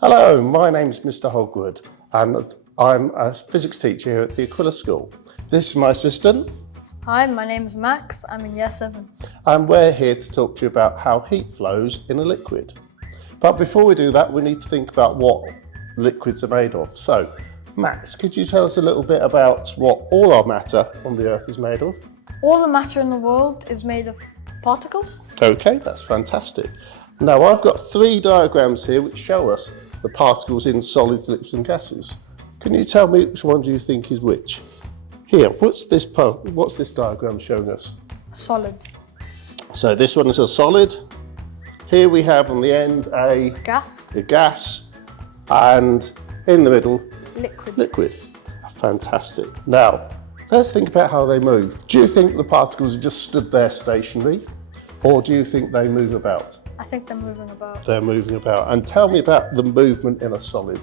Hello, my name's Mr. Hogwood and I'm a physics teacher here at the Aquila School. This is my assistant. Hi, my name is Max. I'm in Year 7. And we're here to talk to you about how heat flows in a liquid. But before we do that, we need to think about what liquids are made of. So, Max, could you tell us a little bit about what all our matter on the Earth is made of? All the matter in the world is made of particles. Okay, that's fantastic. Now, I've got 3 diagrams here which show us the particles in solids, liquids and gases. Can you tell me which one do you think is which? Here, what's this diagram showing us? Solid. So this one is a solid. Here we have on the end a Gas. And in the middle, Liquid. Fantastic. Now, let's think about how they move. Do you think the particles are just stood there stationary, or do you think they move about? I think they're moving about. They're moving about. And tell me about the movement in a solid.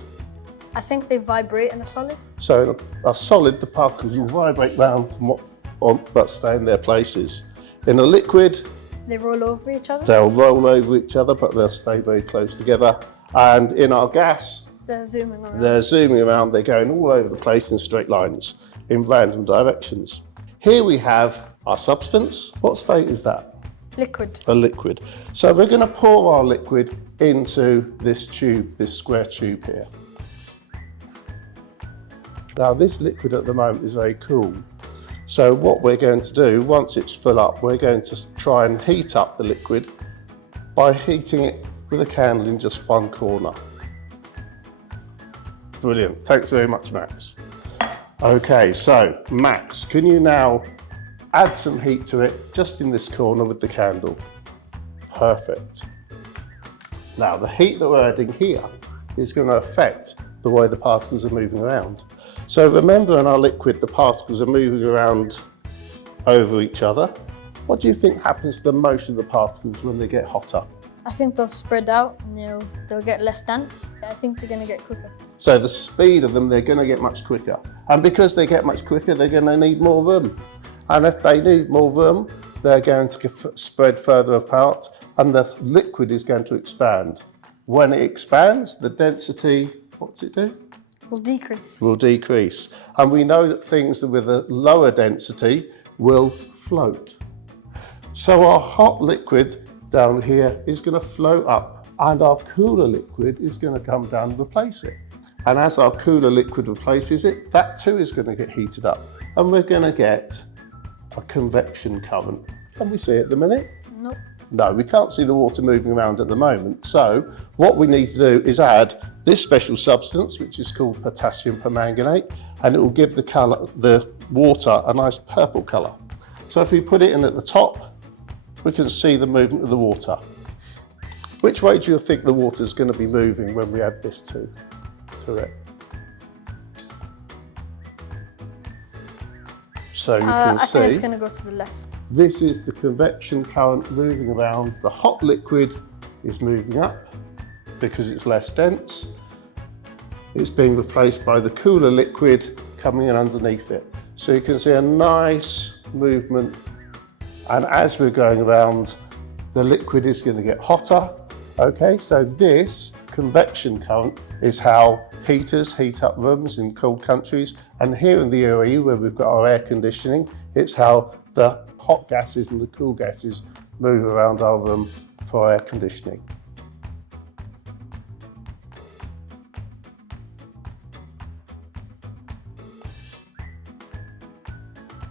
I think they vibrate in a solid. So in a solid, the particles will vibrate round but stay in their places. In a liquid, They roll over each other. they'll roll over each other, but they'll stay very close together. And in our gas, They're zooming around. they're going all over the place in straight lines, in random directions. Here we have our substance. What state is that? Liquid. A liquid. So we're going to pour our liquid into this tube, this square tube here. Now this liquid at the moment is very cool. So what we're going to do, once it's full up, we're going to try and heat up the liquid by heating it with a candle in just one corner. Brilliant. Thanks very much, Max. Okay, so Max, can you now add some heat to it just in this corner with the candle? Perfect. Now the heat that we're adding here is going to affect the way the particles are moving around. So remember, in our liquid, the particles are moving around over each other. What do you think happens to the motion of the particles when they get hotter? I think they'll spread out and they'll get less dense. I think they're going to get quicker. So the speed of them, they're going to get much quicker. And because they get much quicker, they're going to need more room. And if they need more room, they're going to spread further apart and the liquid is going to expand. When it expands, the density, what's it do? Will decrease. Will decrease. And we know that things with a lower density will float. So our hot liquid down here is going to float up and our cooler liquid is going to come down and replace it. And as our cooler liquid replaces it, that too is going to get heated up. And we're going to get a convection current. Can we see it at the minute? Nope. No, we can't see the water moving around at the moment. So what we need to do is add this special substance, which is called potassium permanganate, and it will give the water a nice purple colour. So if we put it in at the top, we can see the movement of the water. Which way do you think the water is going to be moving when we add this to it? So you can see, I think it's going to go to the left. this is the convection current moving around. The hot liquid is moving up because it's less dense. It's being replaced by the cooler liquid coming in underneath it. So you can see a nice movement. And as we're going around, the liquid is going to get hotter. Okay, so this convection current is how heaters heat up rooms in cold countries. And here in the UAE, where we've got our air conditioning, it's how the hot gases and the cool gases move around our room for air conditioning.